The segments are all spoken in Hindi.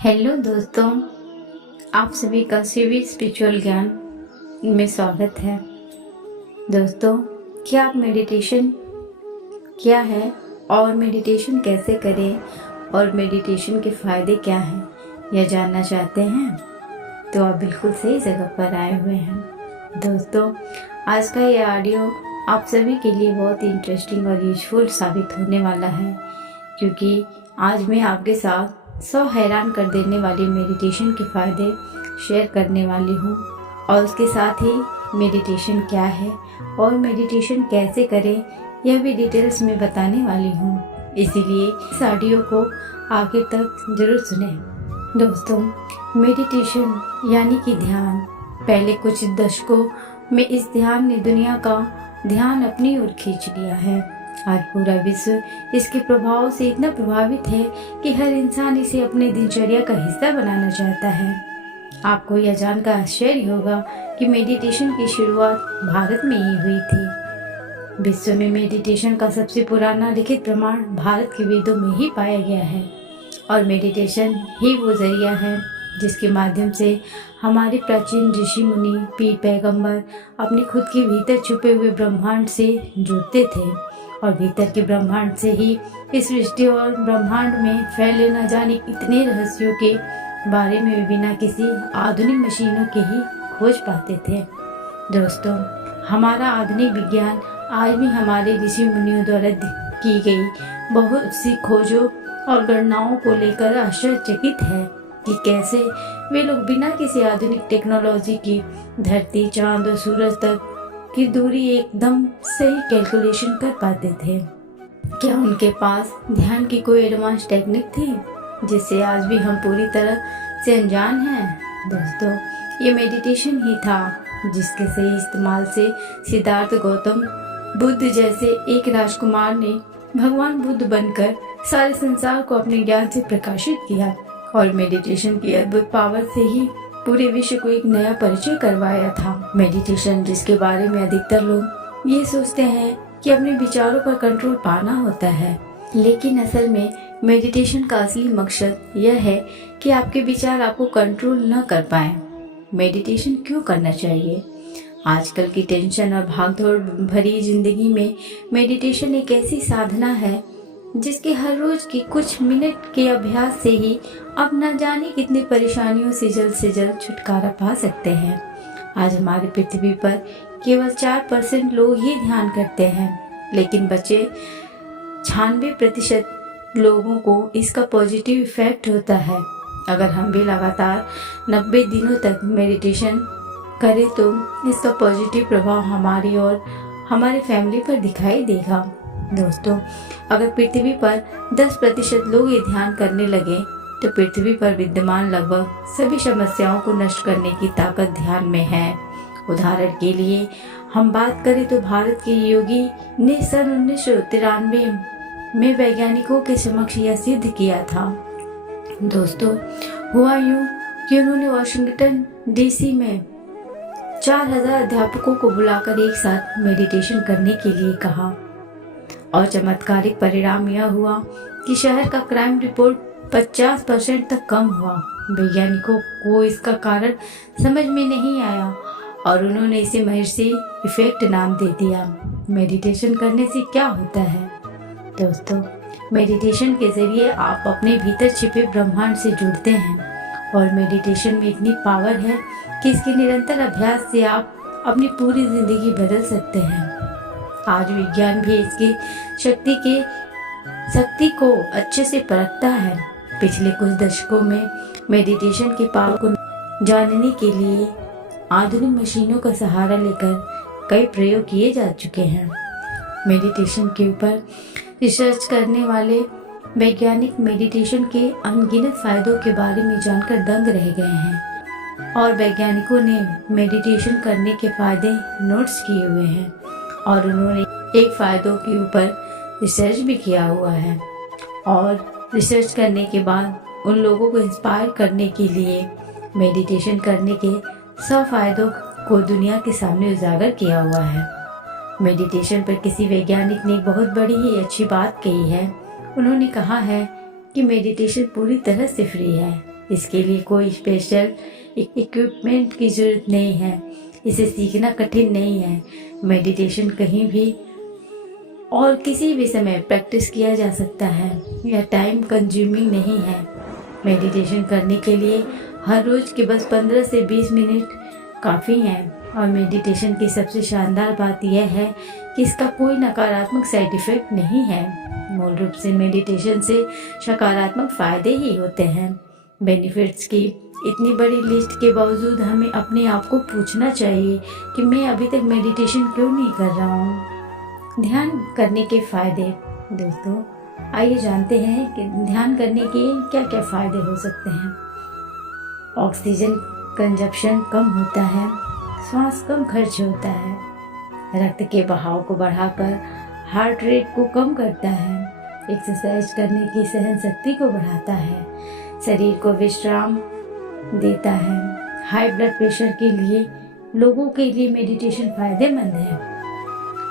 हेलो दोस्तों, आप सभी का सीवी स्पिरिचुअल ज्ञान में स्वागत है। दोस्तों, क्या आप मेडिटेशन क्या है और मेडिटेशन कैसे करें और मेडिटेशन के फ़ायदे क्या हैं यह जानना चाहते हैं तो आप बिल्कुल सही जगह पर आए हुए हैं। दोस्तों, आज का ये ऑडियो आप सभी के लिए बहुत ही इंटरेस्टिंग और यूजफुल साबित होने वाला है, क्योंकि आज मैं आपके साथ 100 हैरान कर देने वाली मेडिटेशन के फ़ायदे शेयर करने वाली हूँ और उसके साथ ही मेडिटेशन क्या है और मेडिटेशन कैसे करें यह भी डिटेल्स में बताने वाली हूँ। इसीलिए इस ऑडियो को आखिर तक जरूर सुनें। दोस्तों, मेडिटेशन यानी कि ध्यान, पहले कुछ दशकों में इस ध्यान ने दुनिया का ध्यान अपनी ओर खींच लिया है। आज पूरा विश्व इसके प्रभाव से इतना प्रभावित है कि हर इंसान इसे अपने दिनचर्या का हिस्सा बनाना चाहता है। आपको यह जानकर आश्चर्य होगा कि मेडिटेशन की शुरुआत भारत में ही हुई थी। विश्व में मेडिटेशन का सबसे पुराना लिखित प्रमाण भारत के वेदों में ही पाया गया है और मेडिटेशन ही वो जरिया है जिसके माध्यम से हमारे प्राचीन ऋषि मुनि, पीर, पैगंबर अपने खुद के भीतर छुपे हुए ब्रह्मांड से जुड़ते थे और भीतर के ब्रह्मांड से ही इस सृष्टि और ब्रह्मांड में फैले न जाने इतने रहस्यों के बारे में बिना किसी आधुनिक मशीनों के ही खोज पाते थे। दोस्तों, हमारा आधुनिक विज्ञान आज भी हमारे ऋषि मुनियों द्वारा की गई बहुत सी खोजों और गणनाओं को लेकर आश्चर्यचकित है कि कैसे वे लोग बिना किसी आधुनिक टेक्नोलॉजी की धरती, चांद और सूरज तक की दूरी एकदम सही कैलकुलेशन कर पाते थे। क्या उनके पास ध्यान की कोई एडवांस टेक्निक थी जिससे आज भी हम पूरी तरह से अनजान हैं? दोस्तों, ये मेडिटेशन ही था जिसके सही इस्तेमाल से सिद्धार्थ गौतम बुद्ध जैसे एक राजकुमार ने भगवान बुद्ध बनकर सारे संसार को अपने ज्ञान से प्रकाशित किया और मेडिटेशन की अद्भुत पावर से ही पूरे विश्व को एक नया परिचय करवाया था। मेडिटेशन, जिसके बारे में अधिकतर लोग ये सोचते हैं कि अपने विचारों पर कंट्रोल पाना होता है, लेकिन असल में मेडिटेशन का असली मकसद यह है कि आपके विचार आपको कंट्रोल न कर पाएं। मेडिटेशन क्यों करना चाहिए? आजकल की टेंशन और भागदौड़ भरी जिंदगी में मेडिटेशन एक ऐसी साधना है जिसके हर रोज की कुछ मिनट के अभ्यास से ही आप न जाने कितनी परेशानियों से जल्द छुटकारा पा सकते हैं। आज हमारी पृथ्वी पर केवल 4% लोग ही ध्यान करते हैं, लेकिन बचे 96% लोगों को इसका पॉजिटिव इफेक्ट होता है। अगर हम भी लगातार 90 दिनों तक मेडिटेशन करें तो इसका पॉजिटिव प्रभाव हमारी और हमारी फैमिली पर दिखाई देगा। दोस्तों, अगर पृथ्वी पर 10% लोग ये ध्यान करने लगे तो पृथ्वी पर विद्यमान लगभग सभी समस्याओं को नष्ट करने की ताकत ध्यान में है। उदाहरण के लिए हम बात करें तो भारत के योगी ने सन 1993 में वैज्ञानिकों के समक्ष यह सिद्ध किया था। दोस्तों, हुआ यूं कि उन्होंने वाशिंगटन डीसी में 4000 अध्यापकों को बुलाकर एक साथ मेडिटेशन करने के लिए कहा और चमत्कारिक परिणाम यह हुआ कि शहर का क्राइम रिपोर्ट 50% तक कम हुआ। वैज्ञानिकों को इसका कारण समझ में नहीं आया और उन्होंने इसे महर्षि इफेक्ट नाम दे दिया। मेडिटेशन करने से क्या होता है? दोस्तों, मेडिटेशन के जरिए आप अपने भीतर छिपे ब्रह्मांड से जुड़ते हैं और मेडिटेशन में इतनी पावर है कि इसके निरंतर अभ्यास से आप अपनी पूरी जिंदगी बदल सकते हैं। आज विज्ञान भी इसकी शक्ति को अच्छे से परखता है। पिछले कुछ दशकों में मेडिटेशन के पावर को जानने के लिए आधुनिक मशीनों का सहारा लेकर कई प्रयोग किए जा चुके हैं। मेडिटेशन के ऊपर रिसर्च करने वाले वैज्ञानिक मेडिटेशन के अनगिनत फायदों के बारे में जानकर दंग रह गए हैं और वैज्ञानिकों ने मेडिटेशन करने के फायदे नोट्स किए हुए हैं और उन्होंने एक फायदों के ऊपर रिसर्च भी किया हुआ है और रिसर्च करने के बाद उन लोगों को इंस्पायर करने के लिए मेडिटेशन करने के 100 फायदों को दुनिया के सामने उजागर किया हुआ है। मेडिटेशन पर किसी वैज्ञानिक ने एक बहुत बड़ी ही अच्छी बात कही है। उन्होंने कहा है कि मेडिटेशन पूरी तरह से फ्री है, इसके लिए कोई स्पेशल इक्विपमेंट की जरूरत नहीं है। इसे सीखना कठिन नहीं है। मेडिटेशन कहीं भी और किसी भी समय प्रैक्टिस किया जा सकता है। यह टाइम कंज्यूमिंग नहीं है। मेडिटेशन करने के लिए हर रोज के बस 15 से 20 मिनट काफ़ी हैं। और मेडिटेशन की सबसे शानदार बात यह है कि इसका कोई नकारात्मक साइड इफ़ेक्ट नहीं है। मूल रूप से मेडिटेशन से सकारात्मक फ़ायदे ही होते हैं। बेनिफिट्स की इतनी बड़ी लिस्ट के बावजूद हमें अपने आप को पूछना चाहिए कि मैं अभी तक मेडिटेशन क्यों नहीं कर रहा हूँ। ध्यान करने के फ़ायदे। दोस्तों, आइए जानते हैं कि ध्यान करने के क्या क्या फ़ायदे हो सकते हैं। ऑक्सीजन कंजप्शन कम होता है, श्वास कम खर्च होता है, रक्त के बहाव को बढ़ाकर हार्ट रेट को कम करता है, एक्सरसाइज करने की सहन शक्ति को बढ़ाता है, शरीर को विश्राम देता है। हाई ब्लड प्रेशर के लिए लोगों के लिए मेडिटेशन फायदेमंद है।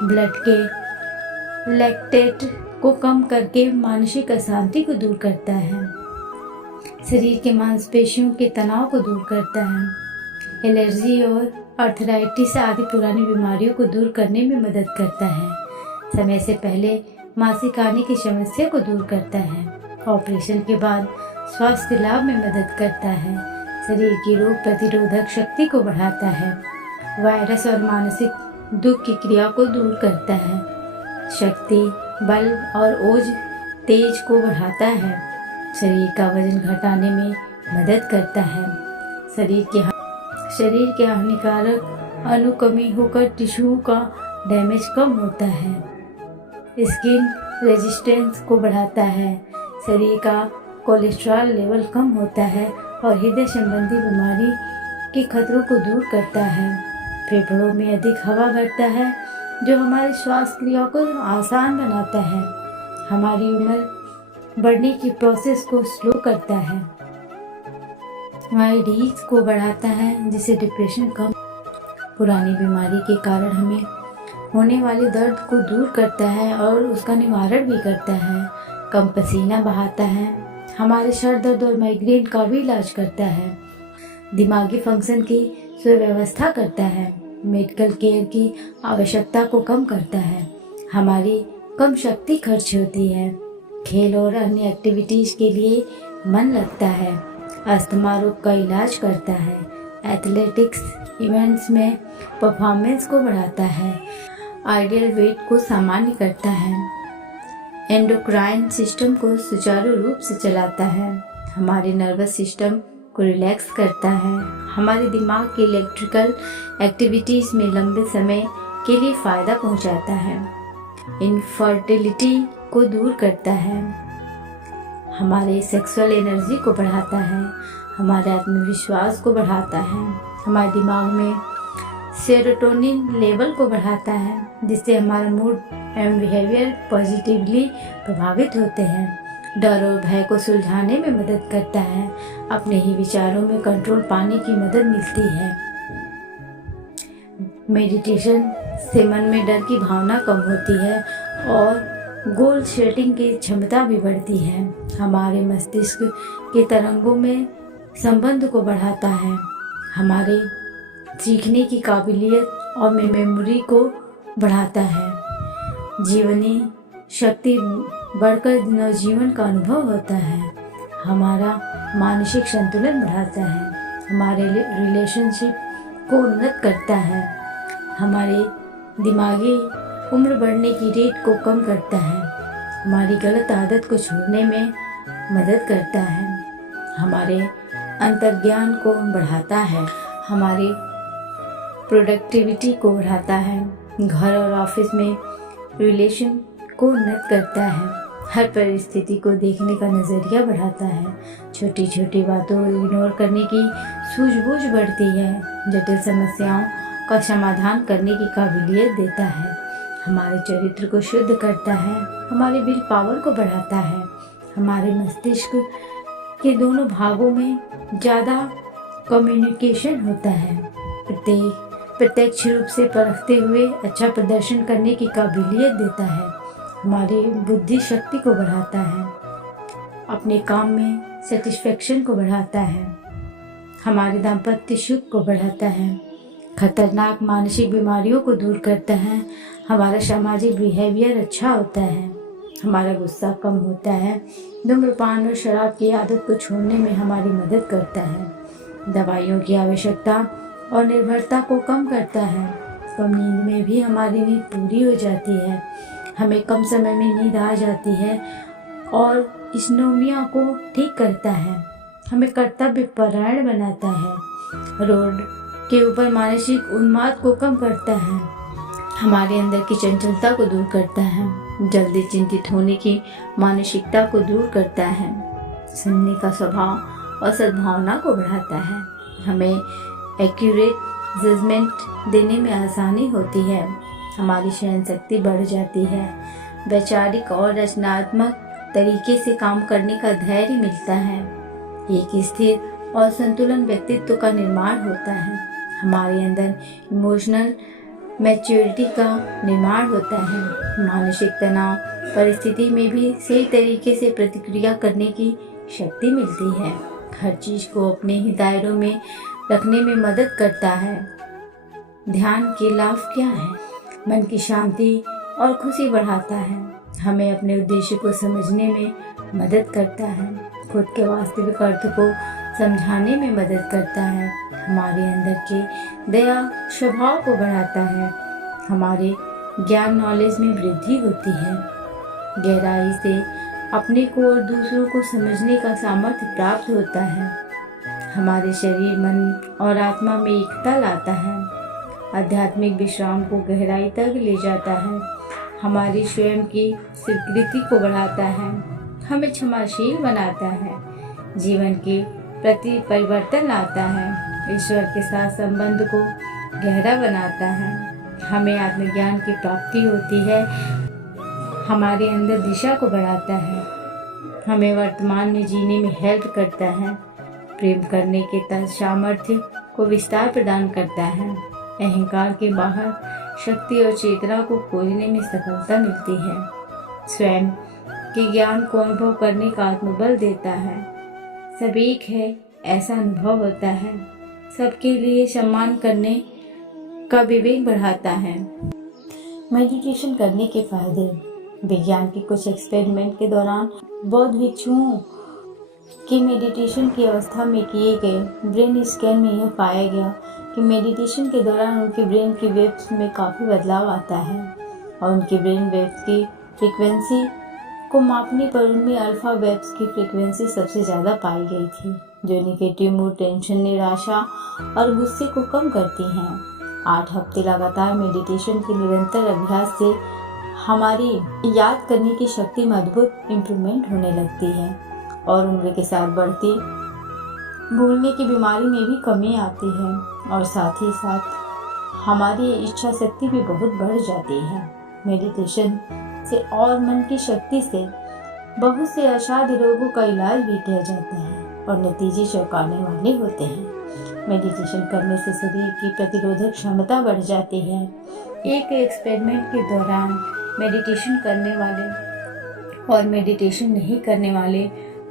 ब्लड के लैक्टेट को कम करके मानसिक अशांति को दूर करता है, शरीर के मांसपेशियों के तनाव को दूर करता है, एलर्जी और आर्थराइटिस आदि पुरानी बीमारियों को दूर करने में मदद करता है, समय से पहले मासिक आने की समस्या को दूर करता है, ऑपरेशन के बाद स्वास्थ्य लाभ में मदद करता है, शरीर की रोग प्रतिरोधक शक्ति को बढ़ाता है, वायरस और मानसिक दुख की क्रिया को दूर करता है, शक्ति, बल और ओज तेज को बढ़ाता है, शरीर का वजन घटाने में मदद करता है, शरीर के हानिकारक अणु कमी होकर टिश्यू का डैमेज कम होता है, स्किन रेजिस्टेंस को बढ़ाता है, शरीर का कोलेस्ट्रॉल लेवल कम होता है और हृदय संबंधी बीमारी के खतरों को दूर करता है, फेफड़ों में अधिक हवा भरता है जो हमारी श्वास क्रिया को आसान बनाता है, हमारी उम्र बढ़ने की प्रोसेस को स्लो करता है, हमारी रीच को बढ़ाता है जिससे डिप्रेशन कम, पुरानी बीमारी के कारण हमें होने वाले दर्द को दूर करता है और उसका निवारण भी करता है, कम पसीना बहाता है, हमारे सर दर्द और माइग्रेन का भी इलाज करता है, दिमागी फंक्शन की सुव्यवस्था करता है, मेडिकल केयर की आवश्यकता को कम करता है, हमारी कम शक्ति खर्च होती है, खेल और अन्य एक्टिविटीज़ के लिए मन लगता है, अस्थमा रोग का इलाज करता है, एथलेटिक्स इवेंट्स में परफॉर्मेंस को बढ़ाता है, आइडियल वेट को सामान्य करता है, एंडोक्राइन सिस्टम को सुचारू रूप से चलाता है, हमारे नर्वस सिस्टम को रिलैक्स करता है, हमारे दिमाग की इलेक्ट्रिकल एक्टिविटीज़ में लंबे समय के लिए फ़ायदा पहुंचाता है, इनफर्टिलिटी को दूर करता है, हमारे सेक्सुअल एनर्जी को बढ़ाता है, हमारे आत्मविश्वास को बढ़ाता है, हमारे दिमाग में सेरोटोनिन लेवल को बढ़ाता है जिससे हमारा मूड एवं बिहेवियर पॉजिटिवली प्रभावित होते हैं, डर और भय को सुलझाने में मदद करता है, अपने ही विचारों में कंट्रोल पाने की मदद मिलती है। मेडिटेशन से मन में डर की भावना कम होती है और गोल सेटिंग की क्षमता भी बढ़ती है, हमारे मस्तिष्क के तरंगों में संबंध को बढ़ाता है, हमारे सीखने की काबिलियत और मेमोरी को बढ़ाता है, जीवनी शक्ति बढ़कर नवजीवन का अनुभव होता है, हमारा मानसिक संतुलन बढ़ाता है, हमारे रिलेशनशिप को उन्नत करता है, हमारे दिमागी उम्र बढ़ने की रेट को कम करता है, हमारी गलत आदत को छोड़ने में मदद करता है, हमारे अंतर्ज्ञान को बढ़ाता है, हमारी प्रोडक्टिविटी को बढ़ाता है, घर और ऑफिस में रिलेशन को उन्नत करता है, हर परिस्थिति को देखने का नज़रिया बढ़ाता है, छोटी छोटी बातों को इग्नोर करने की सूझबूझ बढ़ती है, जटिल समस्याओं का समाधान करने की काबिलियत देता है, हमारे चरित्र को शुद्ध करता है, हमारे विल पावर को बढ़ाता है, हमारे मस्तिष्क के दोनों भागों में ज़्यादा कम्युनिकेशन होता है, प्रत्यक्ष रूप से परखते हुए अच्छा प्रदर्शन करने की काबिलियत देता है, हमारी बुद्धि शक्ति को बढ़ाता है, अपने काम में सेटिस्फेक्शन को बढ़ाता है, हमारे दाम्पत्य सुख को बढ़ाता है, खतरनाक मानसिक बीमारियों को दूर करता है, हमारा सामाजिक बिहेवियर अच्छा होता है, हमारा गुस्सा कम होता है, धूम्रपान और शराब की आदत को छोड़ने में हमारी मदद करता है, दवाइयों की आवश्यकता और निर्भरता को कम करता है, कम नींद में भी हमारी नींद पूरी हो जाती है, हमें कम समय में नींद आ जाती है और इंसोम्निया को ठीक करता है, हमें कर्तव्य परायण बनाता है, रोड के ऊपर मानसिक उन्माद को कम करता है, हमारे अंदर की चंचलता को दूर करता है, जल्दी चिंतित होने की मानसिकता को दूर करता है, सुनने का स्वभाव और सद्भावना को बढ़ाता है, हमें एक्यूरेट जजमेंट देने में आसानी होती है, हमारी सहन शक्ति बढ़ जाती है, वैचारिक और रचनात्मक तरीके से काम करने का धैर्य मिलता है, एक स्थिर और संतुलन व्यक्तित्व का निर्माण होता है, हमारे अंदर इमोशनल मैच्योरिटी का निर्माण होता है, मानसिक तनाव परिस्थिति में भी सही तरीके से प्रतिक्रिया करने की शक्ति मिलती है, हर चीज़ को अपने ही दायरों में रखने में मदद करता है। ध्यान के लाभ क्या है? मन की शांति और खुशी बढ़ाता है, हमें अपने उद्देश्य को समझने में मदद करता है, खुद के वास्तविक अर्थ को समझाने में मदद करता है, हमारे अंदर के दया स्वभाव को बढ़ाता है, हमारे ज्ञान नॉलेज में वृद्धि होती है, गहराई से अपने को और दूसरों को समझने का सामर्थ्य प्राप्त होता है, हमारे शरीर मन और आत्मा में एकता लाता है, आध्यात्मिक विश्राम को गहराई तक ले जाता है, हमारी स्वयं की स्वीकृति को बढ़ाता है, हमें क्षमाशील बनाता है, जीवन के प्रति परिवर्तन लाता है, ईश्वर के साथ संबंध को गहरा बनाता है, हमें आत्मज्ञान की प्राप्ति होती है, हमारे अंदर दिशा को बढ़ाता है, हमें वर्तमान में जीने में हेल्प करता है, प्रेम करने के सामर्थ्य को विस्तार प्रदान करता है, अहंकार के बाहर शक्ति और चेतना को खोजने में सफलता मिलती है, स्वयं के ज्ञान को अनुभव करने का आत्मबल देता है, सब एक है ऐसा अनुभव होता है, सबके लिए सम्मान करने का विवेक बढ़ाता है। मेडिटेशन करने के फायदे। विज्ञान के कुछ एक्सपेरिमेंट के दौरान बौद्ध भिक्षुओं की मेडिटेशन की अवस्था में किए गए ब्रेन स्कैन में यह पाया गया कि मेडिटेशन के दौरान उनके ब्रेन की वेव्स में काफ़ी बदलाव आता है और उनके ब्रेन वेव्स की फ्रीक्वेंसी को मापने पर उनमें अल्फा वेव्स की फ्रीक्वेंसी सबसे ज़्यादा पाई गई थी, जो निगेटिव मूड, टेंशन, निराशा और गुस्से को कम करती हैं। 8 हफ्ते लगातार मेडिटेशन के निरंतर अभ्यास से हमारी याद करने की शक्ति में अद्भुत इम्प्रूवमेंट होने लगती है और उम्र के साथ बढ़ती भूलने की बीमारी में भी कमी आती है और साथ ही साथ हमारी इच्छा शक्ति भी बहुत बढ़ जाती है। मेडिटेशन से और मन की शक्ति से बहुत से असाध्य रोगों का इलाज भी किया जाता है और नतीजे चौंकाने वाले होते हैं। मेडिटेशन करने से शरीर की प्रतिरोधक क्षमता बढ़ जाती है। एक एक्सपेरिमेंट के दौरान मेडिटेशन करने वाले और मेडिटेशन नहीं करने वाले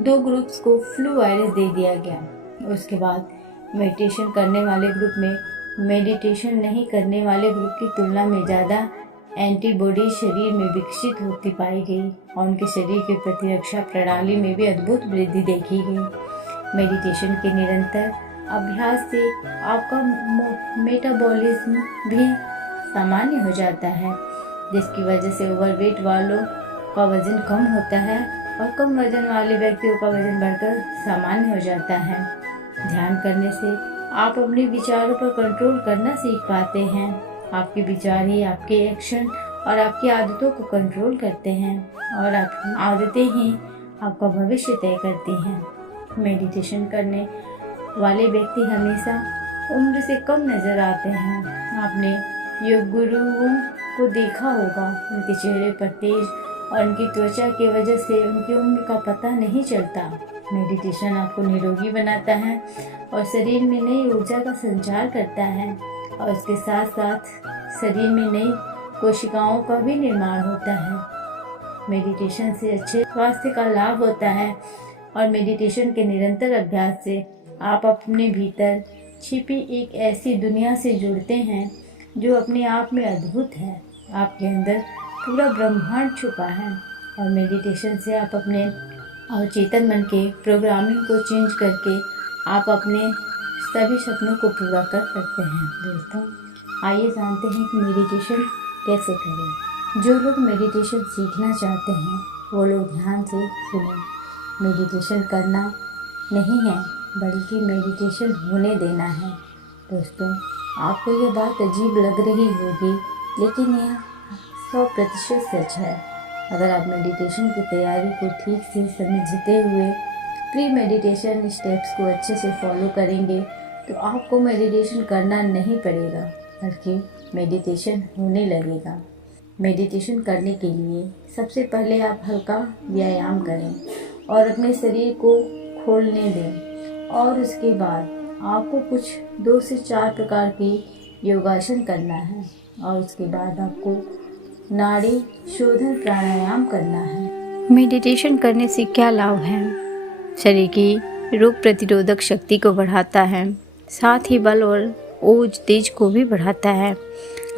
2 ग्रुप्स को फ्लू वायरस दे दिया गया। उसके बाद मेडिटेशन करने वाले ग्रुप में मेडिटेशन नहीं करने वाले ग्रुप की तुलना में ज़्यादा एंटीबॉडी शरीर में विकसित होती पाई गई और उनके शरीर की प्रतिरक्षा प्रणाली में भी अद्भुत वृद्धि देखी गई। मेडिटेशन के निरंतर अभ्यास से आपका मेटाबॉलिज्म भी सामान्य हो जाता है, जिसकी वजह से ओवरवेट वालों का वजन कम होता है और कम वजन वाले व्यक्तियों का वजन बढ़कर सामान्य हो जाता है। ध्यान करने से आप अपने विचारों पर कंट्रोल करना सीख पाते हैं। आपके विचार ही आपके एक्शन और आपकी आदतों को कंट्रोल करते हैं और आपकी आदतें ही आपका भविष्य तय करती हैं। मेडिटेशन करने वाले व्यक्ति हमेशा उम्र से कम नजर आते हैं। आपने योग गुरुओं को देखा होगा, उनके चेहरे पर तेज और उनकी त्वचा की वजह से उनकी उम्र का पता नहीं चलता। मेडिटेशन आपको निरोगी बनाता है और शरीर में नई ऊर्जा का संचार करता है और इसके साथ साथ शरीर में नई कोशिकाओं का भी निर्माण होता है। मेडिटेशन से अच्छे स्वास्थ्य का लाभ होता है और मेडिटेशन के निरंतर अभ्यास से आप अपने भीतर छिपी एक ऐसी दुनिया से जुड़ते हैं जो अपने आप में अद्भुत है। आपके अंदर पूरा ब्रह्मांड छुपा है और मेडिटेशन से आप अपने अवचेतन मन के प्रोग्रामिंग को चेंज करके आप अपने सभी सपनों को पूरा कर सकते हैं। दोस्तों, आइए जानते हैं कि मेडिटेशन कैसे करें। जो लोग मेडिटेशन सीखना चाहते हैं वो लोग ध्यान से सुनें। मेडिटेशन करना नहीं है बल्कि मेडिटेशन होने देना है। दोस्तों, आपको यह बात अजीब लग रही होगी लेकिन यह 100% सच है। अगर आप मेडिटेशन की तैयारी को ठीक से समझते हुए प्री मेडिटेशन स्टेप्स को अच्छे से फॉलो करेंगे तो आपको मेडिटेशन करना नहीं पड़ेगा बल्कि मेडिटेशन होने लगेगा। मेडिटेशन करने के लिए सबसे पहले आप हल्का व्यायाम करें और अपने शरीर को खोलने दें और उसके बाद आपको कुछ 2 से 4 प्रकार के योगासन करना है और उसके बाद आपको नाड़ी शोधन प्राणायाम करना है। मेडिटेशन करने से क्या लाभ है? शरीर की रोग प्रतिरोधक शक्ति को बढ़ाता है, साथ ही बल और ओज तेज को भी बढ़ाता है।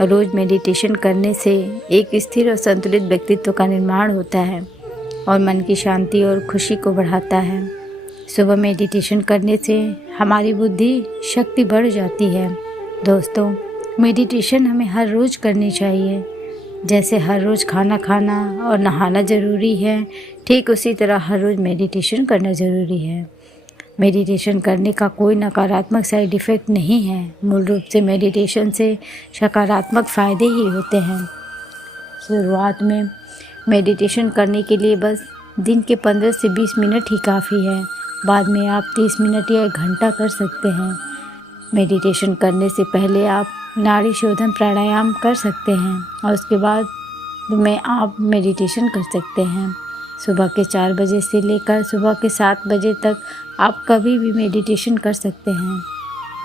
रोज मेडिटेशन करने से एक स्थिर और संतुलित व्यक्तित्व का निर्माण होता है और मन की शांति और खुशी को बढ़ाता है। सुबह मेडिटेशन करने से हमारी बुद्धि शक्ति बढ़ जाती है। दोस्तों, मेडिटेशन हमें हर रोज़ करनी चाहिए। जैसे हर रोज़ खाना खाना और नहाना ज़रूरी है, ठीक उसी तरह हर रोज़ मेडिटेशन करना ज़रूरी है। मेडिटेशन करने का कोई नकारात्मक साइड इफ़ेक्ट नहीं है। मूल रूप से मेडिटेशन से सकारात्मक फ़ायदे ही होते हैं। शुरुआत में मेडिटेशन करने के लिए बस दिन के 15 से 20 मिनट ही काफ़ी है। बाद में आप 30 मिनट या 1 घंटा कर सकते हैं। मेडिटेशन करने से पहले आप नाड़ी शोधन प्राणायाम कर सकते हैं और उसके बाद में आप मेडिटेशन कर सकते हैं। सुबह के 4 बजे से लेकर सुबह के 7 बजे तक आप कभी भी मेडिटेशन कर सकते हैं।